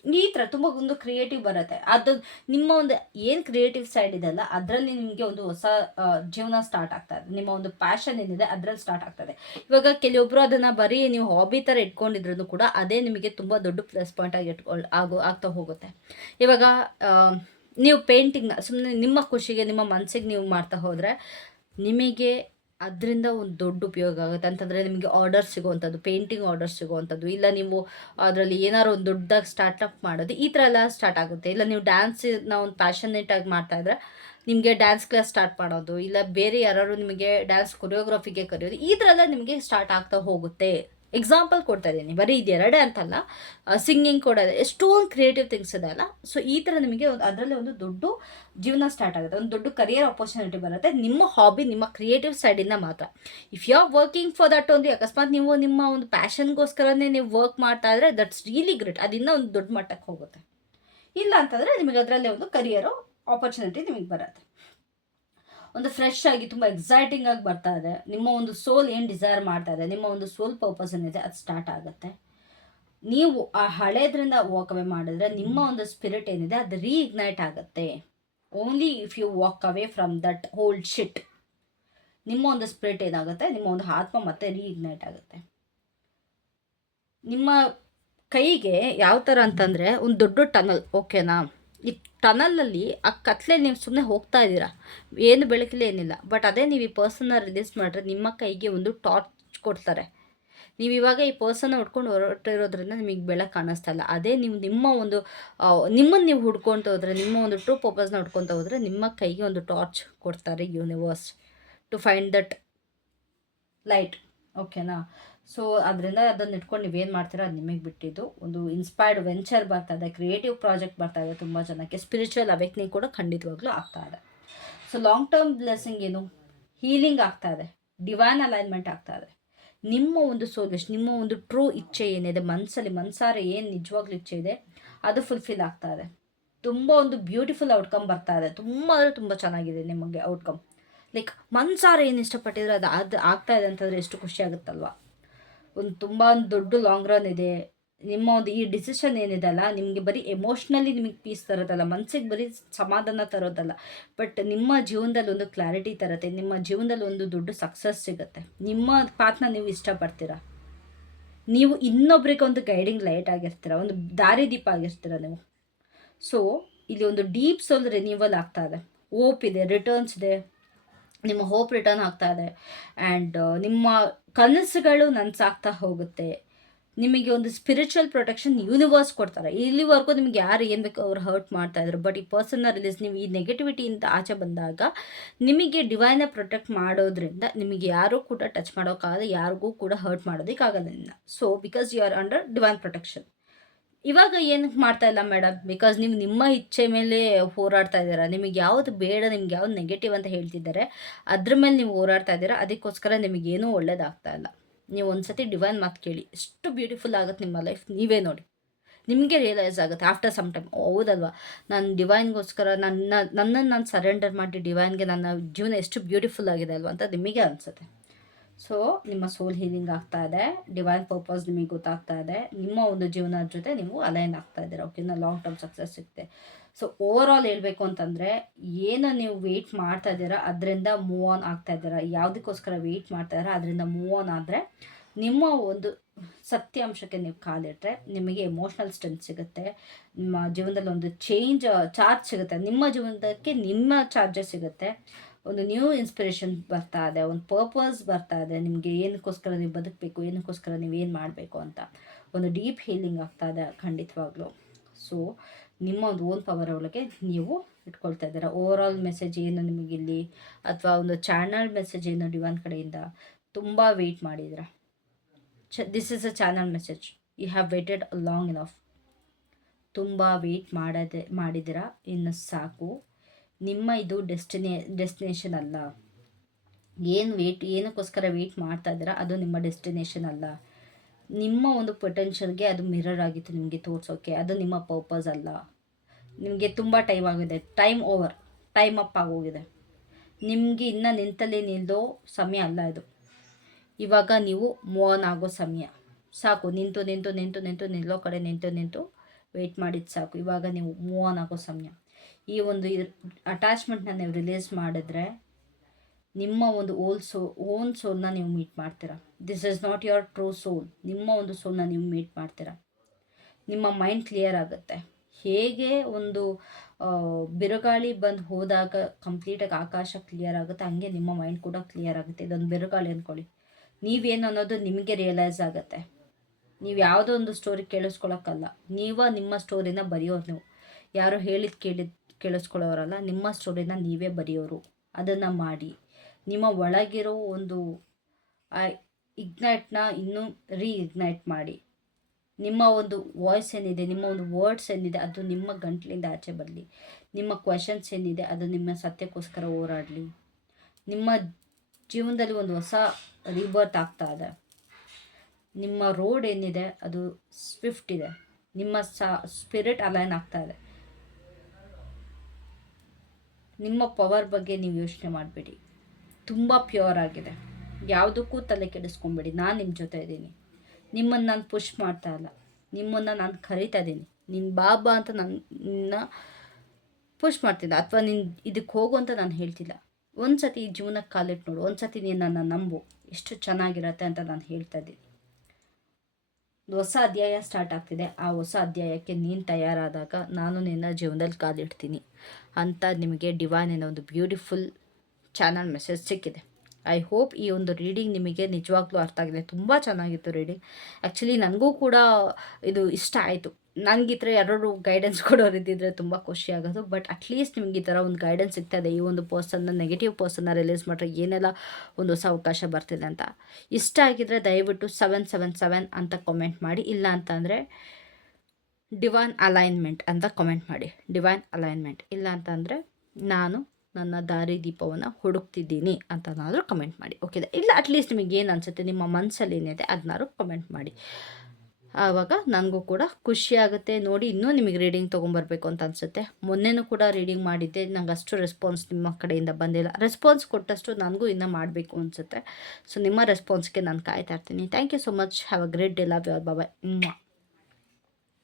ಈ ಥರ ತುಂಬ ಒಂದು ಕ್ರಿಯೇಟಿವ್ ಬರುತ್ತೆ. ಅದು ನಿಮ್ಮ ಒಂದು ಏನು ಕ್ರಿಯೇಟಿವ್ ಸೈಡ್ ಇದೆಲ್ಲ ಅದರಲ್ಲಿ ನಿಮಗೆ ಒಂದು ಹೊಸ ಜೀವನ ಸ್ಟಾರ್ಟ್ ಆಗ್ತದೆ ನಿಮ್ಮ ಒಂದು ಪ್ಯಾಷನ್ ಏನಿದೆ ಅದರಲ್ಲಿ ಸ್ಟಾರ್ಟ್ ಆಗ್ತದೆ ಇವಾಗ ಕೆಲವೊಬ್ಬರು ಅದನ್ನು ಬರೀ ನೀವು ಹಾಬಿ ಥರ ಇಟ್ಕೊಂಡಿದ್ರು ಕೂಡ ಅದೇ ನಿಮಗೆ ತುಂಬ ದೊಡ್ಡ ಪ್ಲಸ್ ಪಾಯಿಂಟ್ ಆಗಿ ಇಟ್ಕೊಳ್, ಆಗೋ, ಆಗ್ತಾ ಹೋಗುತ್ತೆ. ಇವಾಗ ನೀವು ಪೇಂಟಿಂಗ್ನ ಸುಮ್ಮನೆ ನಿಮ್ಮ ಖುಷಿಗೆ, ನಿಮ್ಮ ಮನಸ್ಸಿಗೆ ನೀವು ಮಾಡ್ತಾ ಹೋದರೆ ನಿಮಗೆ ಅದರಿಂದ ಒಂದು ದೊಡ್ಡ ಉಪಯೋಗ ಆಗುತ್ತೆ. ಅಂತಂದರೆ ನಿಮಗೆ ಆರ್ಡರ್ ಸಿಗುವಂಥದ್ದು ಪೇಂಟಿಂಗ್ ಆರ್ಡರ್ ಸಿಗುವಂಥದ್ದು ಇಲ್ಲ ನೀವು ಅದರಲ್ಲಿ ಏನಾದ್ರು ಒಂದು ದೊಡ್ಡದಾಗಿ ಸ್ಟಾರ್ಟಪ್ ಮಾಡೋದು, ಈ ಥರ ಎಲ್ಲ ಸ್ಟಾರ್ಟ್ ಆಗುತ್ತೆ. ಇಲ್ಲ ನೀವು ಡ್ಯಾನ್ಸನ್ನ ಒಂದು ಪ್ಯಾಷನೇಟಾಗಿ ಮಾಡ್ತಾಯಿದ್ರೆ ನಿಮಗೆ ಡ್ಯಾನ್ಸ್ ಕ್ಲಾಸ್ ಸ್ಟಾರ್ಟ್ ಮಾಡೋದು, ಇಲ್ಲ ಬೇರೆ ಯಾರು ನಿಮಗೆ ಡ್ಯಾನ್ಸ್ ಕೊರಿಯೋಗ್ರಫಿಗೆ ಕರೆಯೋದು, ಈ ಥರ ಎಲ್ಲ ನಿಮಗೆ ಸ್ಟಾರ್ಟ್ ಆಗ್ತಾ ಹೋಗುತ್ತೆ. ಎಕ್ಸಾಂಪಲ್ ಕೊಡ್ತಾ ಇದ್ದೀನಿ. ಬರೀ ಇದು ಎರಡೇ ಅಂತಲ್ಲ. ಸಿಂಗಿಂಗ್ ಕೂಡ ಎಷ್ಟೊಂದು ಕ್ರಿಯೇಟಿವ್ ಥಿಂಗ್ಸ್ ಇದೆ ಅಲ್ಲ. ಸೊ ಈ ಥರ ನಿಮಗೆ ಒಂದು, ಅದರಲ್ಲಿ ಒಂದು ದೊಡ್ಡ ಜೀವನ ಸ್ಟಾರ್ಟ್ ಆಗುತ್ತೆ. ಒಂದು ದೊಡ್ಡ ಕರಿಯರ್ ಆಪರ್ಚುನಿಟಿ ಬರುತ್ತೆ. ನಿಮ್ಮ ಹಾಬಿ ನಿಮ್ಮ ಕ್ರಿಯೇಟಿವ್ ಸೈಡಿಂದ ಮಾತ್ರ. If you are working for that ಒಂದು ಅಕಸ್ಮಾತ್ ನೀವು ನಿಮ್ಮ ಒಂದು ಪ್ಯಾಷನ್ಗೋಸ್ಕರನೇ ನೀವು ವರ್ಕ್ ಮಾಡ್ತಾ ಇದ್ರೆ ದಟ್ಸ್ ರಿಯಲಿ ಗ್ರೇಟ್ ಅದನ್ನ ಒಂದು ದೊಡ್ಡ ಮಟ್ಟಕ್ಕೆ ಹೋಗುತ್ತೆ. ಇಲ್ಲ ಅಂತಂದರೆ ನಿಮಗೆ ಅದರಲ್ಲೇ ಒಂದು ಕರಿಯರು ಆಪರ್ಚುನಿಟಿ ನಿಮಗೆ ಬರುತ್ತೆ. ಒಂದು ಫ್ರೆಶ್ ಆಗಿ ತುಂಬ ಎಕ್ಸೈಟಿಂಗ್ ಆಗಿ ಬರ್ತಾ ಇದೆ. ನಿಮ್ಮ ಒಂದು ಸೋಲ್ ಏನು ಡಿಸೈರ್ ಮಾಡ್ತಾ ಇದೆ, ನಿಮ್ಮ ಒಂದು ಸೋಲ್ ಪರ್ಪಸ್ ಏನಿದೆ ಅದು ಸ್ಟಾರ್ಟ್ ಆಗುತ್ತೆ. ನೀವು ಆ ಹಳೇದ್ರಿಂದ ವಾಕ್ ಅವೇ ಮಾಡಿದ್ರೆ ನಿಮ್ಮ ಒಂದು ಸ್ಪಿರಿಟ್ ಏನಿದೆ ಅದು ರೀಇಗ್ನೈಟ್ ಆಗುತ್ತೆ. Only if you walk away from that hold shit ನಿಮ್ಮ ಒಂದು ಸ್ಪಿರಿಟ್ ಏನಾಗುತ್ತೆ, ನಿಮ್ಮ ಒಂದು ಆತ್ಮ ಮತ್ತೆ ರೀಇಗ್ನೈಟ್ ಆಗುತ್ತೆ. ನಿಮ್ಮ ಕೈಗೆ ಯಾವ ಥರ ಅಂತಂದರೆ, ಒಂದು ದೊಡ್ಡ ಟನಲ್ ಓಕೆನಾ ಈ ಟನಲಲ್ಲಿ ಆ ಕತ್ಲೆ ನೀವು ಸುಮ್ಮನೆ ಹೋಗ್ತಾ ಇದ್ದೀರಾ? ಏನು ಬೆಳಕಿಲ್ಲ, ಏನಿಲ್ಲ. ಬಟ್ ಅದೇ ನೀವು ಈ ಪರ್ಸನ್ನ ರಿಲೀಸ್ ಮಾಡಿದ್ರೆ ನಿಮ್ಮ ಕೈಗೆ ಒಂದು ಟಾರ್ಚ್ ಕೊಡ್ತಾರೆ. ನೀವು ಇವಾಗ ಈ ಪರ್ಸನ್ನ ಹುಡ್ಕೊಂಡು ಹೊರಟಿರೋದ್ರಿಂದ ನಿಮಗೆ ಬೆಳಕು ಕಾಣಿಸ್ತಾ ಇಲ್ಲ. ಅದೇ ನೀವು ನಿಮ್ಮ ಒಂದು ನಿಮ್ಮನ್ನು ನೀವು ಹುಡ್ಕೊತ ಹೋದರೆ, ನಿಮ್ಮ ಒಂದು ಟ್ರೂ ಪರ್ಪಸ್ನ ಹುಡ್ಕೊತ ಹೋದರೆ ನಿಮ್ಮ ಕೈಗೆ ಒಂದು ಟಾರ್ಚ್ ಕೊಡ್ತಾರೆ universe to find that light ಓಕೆನಾ ಸೊ ಅದರಿಂದ ಅದನ್ನು ಇಟ್ಕೊಂಡು ನೀವೇನು ಮಾಡ್ತೀರೋ ಅದು ನಿಮಗೆ ಬಿಟ್ಟಿದ್ದು ಒಂದು ಇನ್ಸ್ಪೈರ್ಡ್ ವೆಂಚರ್ ಬರ್ತಾ ಇದೆ ಕ್ರಿಯೇಟಿವ್ ಪ್ರಾಜೆಕ್ಟ್ ಬರ್ತಾ ಇದೆ ತುಂಬ ಜನಕ್ಕೆ. ಸ್ಪಿರಿಚುವಲ್ ಅವೇಕ್ನಿಂಗ್ ಕೂಡ ಖಂಡಿತವಾಗ್ಲೂ ಆಗ್ತಾ ಇದೆ. ಸೊ ಲಾಂಗ್ ಟರ್ಮ್ ಬ್ಲೆಸ್ಸಿಂಗ್ ಏನು? ಹೀಲಿಂಗ್ ಆಗ್ತಾ ಇದೆ. ಡಿವೈನ್ ಅಲೈನ್ಮೆಂಟ್ ಆಗ್ತಾ ಇದೆ. ನಿಮ್ಮ ಒಂದು ಸೋಲ್ವೇಶ್ ನಿಮ್ಮ ಒಂದು ಟ್ರೂ ಇಚ್ಛೆ ಏನಿದೆ ಮನಸ್ಸಲ್ಲಿ ಮನಸಾರೆ ಏನು ನಿಜವಾಗ್ಲೂ ಇಚ್ಛೆ ಇದೆ, ಅದು ಫುಲ್ಫಿಲ್ ಆಗ್ತಾ ಇದೆ. ತುಂಬ ಒಂದು ಬ್ಯೂಟಿಫುಲ್ ಔಟ್ಕಮ್ ಬರ್ತಾ ಇದೆ. ತುಂಬ ಅಂದರೆ ತುಂಬ ಚೆನ್ನಾಗಿದೆ ನಿಮಗೆ ಔಟ್ಕಮ್ ಲೈಕ್ ಮನ್ಸಾರೆ ಏನು ಇಷ್ಟಪಟ್ಟಿದ್ರೆ ಅದು ಅದು ಆಗ್ತಾ ಇದೆ ಅಂತಂದರೆ ಎಷ್ಟು ಖುಷಿ ಆಗುತ್ತಲ್ವಾ? ಒಂದು ತುಂಬ ಒಂದು ದೊಡ್ಡ ಲಾಂಗ್ ರನ್ ಇದೆ. ನಿಮ್ಮ ಒಂದು ಈ ಡಿಸಿಷನ್ ಏನಿದೆ ಅಲ್ಲ ನಿಮಗೆ ಬರೀ ಎಮೋಷ್ನಲಿ ನಿಮಗೆ ಪೀಸ್ ತರೋದಲ್ಲ ಮನಸ್ಸಿಗೆ ಬರೀ ಸಮಾಧಾನ ತರೋದಲ್ಲ. ಬಟ್ ನಿಮ್ಮ ಜೀವನದಲ್ಲಿ ಒಂದು ಕ್ಲಾರಿಟಿ ತರುತ್ತೆ, ನಿಮ್ಮ ಜೀವನದಲ್ಲಿ ಒಂದು ದೊಡ್ಡ ಸಕ್ಸಸ್ ಸಿಗುತ್ತೆ. ನಿಮ್ಮ ಪಾತ್ನ ನೀವು ಇಷ್ಟಪಡ್ತೀರ? ನೀವು ಇನ್ನೊಬ್ರಿಗೆ ಒಂದು ಗೈಡಿಂಗ್ ಲೈಟ್ ಆಗಿರ್ತೀರ, ಒಂದು ದಾರಿ ದೀಪ ಆಗಿರ್ತೀರ ನೀವು? ಸೊ ಇಲ್ಲಿ ಒಂದು ಡೀಪ್ ಸೋಲ್ ರಿನ್ಯೂವಲ್ ಆಗ್ತಾ ಇದೆ. ಓಪ್ ಇದೆ ರಿಟರ್ನ್ಸ್ ಇದೆ. ನಿಮ್ಮ ಹೋಪ್ ರಿಟರ್ನ್ ಆಗ್ತಾ ಇದೆ. ಆ್ಯಂಡ್ ನಿಮ್ಮ ಕನಸುಗಳು ನನ್ಸಾಗ್ತಾ ಹೋಗುತ್ತೆ. ನಿಮಗೆ ಒಂದು ಸ್ಪಿರಿಚುವಲ್ ಪ್ರೊಟೆಕ್ಷನ್ ಯೂನಿವರ್ಸ್ ಕೊಡ್ತಾರೆ. ಇಲ್ಲಿವರೆಗೂ ನಿಮ್ಗೆ ಯಾರು ಏನು ಬೇಕು ಅವ್ರು ಹರ್ಟ್ ಮಾಡ್ತಾ ಇದ್ರು. ಬಟ್ ಈ ಪರ್ಸನ್ನ ರಿಲೀಸ್ ನೀವು ಈ ನೆಗೆಟಿವಿಟಿಯಿಂದ ಆಚೆ ಬಂದಾಗ, ನಿಮಗೆ ಡಿವೈನ ಪ್ರೊಟೆಕ್ಟ್ ಮಾಡೋದ್ರಿಂದ ನಿಮಗೆ ಯಾರೂ ಕೂಡ ಟಚ್ ಮಾಡೋಕ್ಕಾಗಲ್ಲ ಯಾರಿಗೂ ಕೂಡ hurt ಮಾಡೋದಕ್ಕಾಗಲ್ಲ so because you are under divine protection ಇವಾಗ ಏನಕ್ಕೆ ಮಾಡ್ತಾ ಇಲ್ಲ ಮೇಡಮ್ ಬಿಕಾಸ್ ನೀವು ನಿಮ್ಮ ಇಚ್ಛೆ ಮೇಲೆ ಹೋರಾಡ್ತಾ ಇದ್ದೀರಾ. ನಿಮಗೆ ಯಾವುದು ಬೇಡ, ನಿಮ್ಗೆ ಯಾವ್ದು ನೆಗೆಟಿವ್ ಅಂತ ಹೇಳ್ತಿದ್ದಾರೆ, ಅದ್ರ ಮೇಲೆ ನೀವು ಹೋರಾಡ್ತಾ ಇದ್ದೀರಾ. ಅದಕ್ಕೋಸ್ಕರ ನಿಮಗೇನೂ ಒಳ್ಳೇದಾಗ್ತಾ ಇಲ್ಲ. ನೀವು ಒಂದ್ಸತಿ ಡಿವೈನ್ ಮಾತು ಕೇಳಿ. ಎಷ್ಟು ಬ್ಯೂಟಿಫುಲ್ ಆಗುತ್ತೆ ನಿಮ್ಮ ಲೈಫ್ ನೀವೇ ನೋಡಿ. ನಿಮಗೆ ರಿಯಲೈಸ್ ಆಗುತ್ತೆ ಆಫ್ಟರ್ ಸಮ್ ಟೈಮ್ ಹೌದಲ್ವಾ? ನಾನು ಡಿವೈನ್ಗೋಸ್ಕರ ನನ್ನ, ನನ್ನನ್ನು ನಾನು ಸರೆಂಡರ್ ಮಾಡಿ ಡಿವೈನ್ಗೆ ನನ್ನ ಜೀವನ ಎಷ್ಟು ಬ್ಯೂಟಿಫುಲ್ ಆಗಿದೆ ಅಲ್ವಾ ಅಂತ ನಿಮಗೆ ಅನಿಸುತ್ತೆ. ಸೊ ನಿಮ್ಮ ಸೋಲ್ ಹೀಲಿಂಗ್ ಆಗ್ತಾ ಇದೆ ಡಿವೈನ್ ಪರ್ಪಸ್ ನಿಮಗೆ ಗೊತ್ತಾಗ್ತಾ ಇದೆ, ನಿಮ್ಮ ಒಂದು ಜೀವನದ ಜೊತೆ ನೀವು ಅಲೈನ್ ಆಗ್ತಾ ಇದ್ದೀರಾ ಓಕೆನಾ ಲಾಂಗ್ ಟರ್ಮ್ ಸಕ್ಸಸ್ ಸಿಗುತ್ತೆ. ಸೊ ಓವರ್ ಆಲ್ ಹೇಳ್ಬೇಕು ಅಂತಂದರೆ, ಏನು ನೀವು ವೆಯ್ಟ್ ಮಾಡ್ತಾ ಇದ್ದೀರಾ, ಅದರಿಂದ ಮೂವ್ ಆನ್ ಆಗ್ತಾ ಇದ್ದೀರಾ, ಯಾವುದಕ್ಕೋಸ್ಕರ ವೇಟ್ ಮಾಡ್ತಾ ಇದ್ದೀರಾ, ಅದರಿಂದ ಮೂವ್ ಆನ್ ಆದರೆ, ನಿಮ್ಮ ಒಂದು ಸತ್ಯಾಂಶಕ್ಕೆ ನೀವು ಕಾಲಿಟ್ಟರೆ ನಿಮಗೆ ಎಮೋಷ್ನಲ್ ಸ್ಟ್ರೆಂತ್ ಸಿಗುತ್ತೆ, ನಿಮ್ಮ ಜೀವನದಲ್ಲಿ ಒಂದು ಚೇಂಜ್ ಚಾರ್ಜ್ ಸಿಗುತ್ತೆ, ನಿಮ್ಮ ಜೀವನದಕ್ಕೆ ನಿಮ್ಮ ಚಾರ್ಜಸ್ ಸಿಗುತ್ತೆ. ಒಂದು ನ್ಯೂ ಇನ್ಸ್ಪಿರೇಷನ್ ಬರ್ತಾ ಇದೆ, ಒಂದು ಪರ್ಪಸ್ ಬರ್ತಾ ಇದೆ, ನಿಮಗೆ ಏನಕ್ಕೋಸ್ಕರ ನೀವು ಬದುಕಬೇಕು, ಏನಕ್ಕೋಸ್ಕರ ನೀವು ಏನು ಮಾಡಬೇಕು ಅಂತ ಒಂದು ಡೀಪ್ ಹೀಲಿಂಗ್ ಆಗ್ತಾ ಇದೆ ಖಂಡಿತವಾಗ್ಲೂ. ಸೊ ನಿಮ್ಮ ಒಂದು ಓನ್ ಪವರ್ ಒಳಗೆ ನೀವು ಇಟ್ಕೊಳ್ತಾ ಇದ್ದೀರಾ. ಓವರ್ ಆಲ್ ಮೆಸೇಜ್ ಏನು ನಿಮಗಿಲ್ಲಿ ಅಥವಾ ಒಂದು ಚಾನಲ್ ಮೆಸೇಜ್ ಏನು ಡಿವಾನ್ ಕಡೆಯಿಂದ ತುಂಬ ವೆಯ್ಟ್ ಮಾಡಿದ್ದೀರಾ? ಚ this is a channel message you have waited long enough ತುಂಬ ವೆಯ್ಟ್ ಮಾಡದೆ, ಮಾಡಿದ್ದೀರಾ. ಇನ್ನು ಸಾಕು. ನಿಮ್ಮ ಇದು ಡೆಸ್ಟಿನೇ, ಡೆಸ್ಟಿನೇಷನ್ ಅಲ್ಲ. ಏನು ವೇಟ್, ಏನಕ್ಕೋಸ್ಕರ ವೆಯ್ಟ್ ಮಾಡ್ತಾ ಇದ್ದೀರಾ, ಅದು ನಿಮ್ಮ ಡೆಸ್ಟಿನೇಷನ್ ಅಲ್ಲ. ನಿಮ್ಮ ಒಂದು ಪೊಟೆನ್ಷಿಯಲ್ಗೆ ಅದು ಮಿರರ್ ಆಗಿತ್ತು ನಿಮಗೆ ತೋರಿಸೋಕೆ. ಅದು ನಿಮ್ಮ ಪರ್ಪಸ್ ಅಲ್ಲ. ನಿಮಗೆ ತುಂಬ ಟೈಮ್ ಆಗಿದೆ. ಟೈಮ್ ಓವರ್, ಟೈಮ್ ಅಪ್ ಆಗೋಗಿದೆ. ನಿಮಗೆ ಇನ್ನು ನಿಂತಲ್ಲಿ ನಿಲ್ಲೋ ಸಮಯ ಅಲ್ಲ ಇದು. ಇವಾಗ ನೀವು ಮೂವ್ ಆನ್ ಆಗೋ ಸಮಯ. ಸಾಕು, ನಿಂತು ನಿಂತು ನಿಂತು ನಿಂತು, ನಿಲ್ಲೋ ಕಡೆ ನಿಂತು ನಿಂತು ವೆಯ್ಟ್ ಮಾಡಿದ್ದು ಸಾಕು. ಇವಾಗ ನೀವು ಮೂವ್ ಆನ್ ಆಗೋ ಸಮಯ. ಈ ಒಂದು ಅಟ್ಯಾಚ್ಮೆಂಟ್ನ ನೀವು ರಿಲೀಸ್ ಮಾಡಿದ್ರೆ ನಿಮ್ಮ ಒಂದು ಓಲ್ ಸೋ ಓನ್ ಸೋಲ್ನ ನೀವು ಮೀಟ್ ಮಾಡ್ತೀರಾ. This is not your true soul ನಿಮ್ಮ ಒಂದು ಸೋಲ್ನ ನೀವು ಮೀಟ್ ಮಾಡ್ತೀರಾ. ನಿಮ್ಮ ಮೈಂಡ್ ಕ್ಲಿಯರ್ ಆಗುತ್ತೆ. ಹೇಗೆ ಒಂದು ಬಿರುಗಾಳಿ ಬಂದು ಹೋದಾಗ ಕಂಪ್ಲೀಟಾಗಿ ಆಕಾಶ ಕ್ಲಿಯರ್ ಆಗುತ್ತೆ, ಹಂಗೆ ನಿಮ್ಮ ಮೈಂಡ್ ಕೂಡ ಕ್ಲಿಯರ್ ಆಗುತ್ತೆ. ಇದೊಂದು ಬಿರುಗಾಳಿ ಅಂದ್ಕೊಳ್ಳಿ ನೀವೇನು ಅನ್ನೋದು ನಿಮಗೆ ರಿಯಲೈಸ್ ಆಗುತ್ತೆ. ನೀವು ಯಾವುದೋ ಒಂದು ಸ್ಟೋರಿ ಕೇಳಿಸ್ಕೊಳಕ್ಕಲ್ಲ. ನೀವ ನಿಮ್ಮ ಸ್ಟೋರಿನ ಬರೆಯೋದು ನೀವು. ಯಾರೋ ಹೇಳಿದ ಕೇಳಿದ ಕೇಳಿಸ್ಕೊಳ್ಳೋರಲ್ಲ, ನಿಮ್ಮ ಸ್ಟೋರಿನ ನೀವೇ ಬರೆಯೋರು. ಅದನ್ನು ಮಾಡಿ. ನಿಮ್ಮ ಒಳಗಿರೋ ಒಂದು ಇಗ್ನೈಟ್ನ ಇನ್ನೂ ರೀ ಇಗ್ನೈಟ್ ಮಾಡಿ. ನಿಮ್ಮ ಒಂದು ವಾಯ್ಸ್ ಏನಿದೆ, ನಿಮ್ಮ ಒಂದು ವರ್ಡ್ಸ್ ಏನಿದೆ, ಅದು ನಿಮ್ಮ ಗಂಟ್ಲಿಂದ ಆಚೆ ಬರಲಿ. ನಿಮ್ಮ ಕ್ವೆಶನ್ಸ್ ಏನಿದೆ, ಅದು ನಿಮ್ಮ ಸತ್ಯಕ್ಕೋಸ್ಕರ ಹೋರಾಡಲಿ. ನಿಮ್ಮ ಜೀವನದಲ್ಲಿ ಒಂದು ಹೊಸ ರಿಬರ್ತ್ ಆಗ್ತಾ ಇದೆ. ನಿಮ್ಮ ರೋಡ್ ಏನಿದೆ, ಅದು ಸ್ವಿಫ್ಟ್ ಇದೆ. ನಿಮ್ಮ ಸಾ ಸ್ಪಿರಿಟ್ ಅಲೈನ್ ಆಗ್ತಾ ಇದೆ. ನಿಮ್ಮ ಪವರ್ ಬಗ್ಗೆ ನೀವು ಯೋಚನೆ ಮಾಡಬೇಡಿ. ತುಂಬ ಪ್ಯೂರ್ ಆಗಿದೆ. ಯಾವುದಕ್ಕೂ ತಲೆ ಕೆಡಿಸ್ಕೊಂಬೇಡಿ. ನಾನು ನಿಮ್ಮ ಜೊತೆ ಇದ್ದೀನಿ. ನಿಮ್ಮನ್ನು ನಾನು ಪುಷ್ ಮಾಡ್ತಾ ಇಲ್ಲ. ನಿಮ್ಮನ್ನು ನಾನು ಕರಿತಾ ಇದ್ದೀನಿ. ನಿನ್ನ ಬಾಬಾ ಅಂತ ನನ್ನ ಪುಷ್ ಮಾಡ್ತಿಲ್ಲ. ಅಥವಾ ನಿನ್ನ ಇದಕ್ಕೆ ಹೋಗು ಅಂತ ನಾನು ಹೇಳ್ತಿಲ್ಲ. ಒಂದು ಸತಿ ಈ ಜೀವನಕ್ಕೆ ಕಾಲಿಟ್ಟು ನೋಡು. ಒಂದು ಸತಿ ನೀನು ನನ್ನ ನಂಬು. ಎಷ್ಟು ಚೆನ್ನಾಗಿರತ್ತೆ ಅಂತ ನಾನು ಹೇಳ್ತಾ ಇದ್ದೀನಿ. ಒಂದು ಹೊಸ ಅಧ್ಯಾಯ ಸ್ಟಾರ್ಟ್ ಆಗ್ತಿದೆ. ಆ ಹೊಸ ಅಧ್ಯಾಯಕ್ಕೆ ನೀನು ತಯಾರಾದಾಗ ನಾನು ನಿನ್ನ ಜೀವನದಲ್ಲಿ ಕಾಲಿಡ್ತೀನಿ ಅಂತ ನಿಮಗೆ ಡಿವೈನ್ ಅನ್ನೋ ಒಂದು ಬ್ಯೂಟಿಫುಲ್ ಚಾನಲ್ ಮೆಸೇಜ್ ಸಿಕ್ಕಿದೆ. ಐ ಹೋಪ್ ಈ ಒಂದು ರೀಡಿಂಗ್ ನಿಮಗೆ ನಿಜವಾಗ್ಲೂ ಅರ್ಥ ಆಗಿದೆ. ತುಂಬ ಚೆನ್ನಾಗಿತ್ತು ರೀಡಿಂಗ್ ಆ್ಯಕ್ಚುಲಿ ನನಗೂ ಕೂಡ ಇದು ಇಷ್ಟ ಆಯಿತು. ನನಗೆ ಈ ಥರ ಯಾರು ಗೈಡೆನ್ಸ್ ಕೊಡೋರು ಇದ್ದಿದ್ರೆ ತುಂಬ ಖುಷಿ ಆಗೋದು. ಬಟ್ ಅಟ್ಲೀಸ್ಟ್ ನಿಮ್ಗೆ ಈ ಥರ ಒಂದು ಗೈಡೆನ್ಸ್ ಸಿಗ್ತಾ ಇದೆ. ಈ ಒಂದು ಪೋಸ್ಟನ್ನು ನೆಗೆಟಿವ್ ಪೋಸ್ಟನ್ನು ರಿಲೀಸ್ ಮಾಡ್ರೆ ಏನೆಲ್ಲ ಒಂದು ಹೊಸ ಅವಕಾಶ ಬರ್ತಿದೆ ಅಂತ. ಇಷ್ಟ ಆಗಿದ್ರೆ ದಯವಿಟ್ಟು ಸೆವೆನ್ ಸೆವೆನ್ ಸೆವೆನ್ ಅಂತ ಕಮೆಂಟ್ ಮಾಡಿ. ಇಲ್ಲ ಅಂತಂದರೆ ಡಿವೈನ್ ಅಲೈನ್ಮೆಂಟ್ ಅಂತ ಕಮೆಂಟ್ ಮಾಡಿ. ಡಿವೈನ್ ಅಲೈನ್ಮೆಂಟ್ ಇಲ್ಲ ಅಂತಂದರೆ ನಾನು ನನ್ನ ದಾರಿ ದೀಪವನ್ನು ಹುಡುಕ್ತಿದ್ದೀನಿ ಅಂತನಾದರೂ ಕಮೆಂಟ್ ಮಾಡಿ. ಓಕೆ ಇಲ್ಲ ಅಟ್ಲೀಸ್ಟ್ ನಿಮಗೆ ಏನು ಅನಿಸುತ್ತೆ? ನಿಮ್ಮ ಮನಸ್ಸಲ್ಲಿ ಏನಿದೆ? ಅದನ್ನಾದ್ರು ಕಮೆಂಟ್ ಮಾಡಿ. ಆವಾಗ ನನಗೂ ಕೂಡ ಖುಷಿ ಆಗುತ್ತೆ. ನೋಡಿ, ಇನ್ನೂ ನಿಮಗೆ ರೀಡಿಂಗ್ ತೊಗೊಂಬರ್ಬೇಕು ಅಂತ ಅನಿಸುತ್ತೆ. ಮೊನ್ನೆನೂ ಕೂಡ ರೀಡಿಂಗ್ ಮಾಡಿದ್ದೆ. ನಂಗೆ ಅಷ್ಟು ರೆಸ್ಪಾನ್ಸ್ ನಿಮ್ಮ ಕಡೆಯಿಂದ ಬಂದಿಲ್ಲ. ರೆಸ್ಪಾನ್ಸ್ ಕೊಟ್ಟಷ್ಟು ನನಗೂ ಇನ್ನೂ ಮಾಡಬೇಕು ಅನಿಸುತ್ತೆ. ಸೊ ನಿಮ್ಮ ರೆಸ್ಪಾನ್ಸ್ಗೆ ನಾನು ಕಾಯ್ತಾ ಇರ್ತೀನಿ. Thank you so much have a great day love your Baba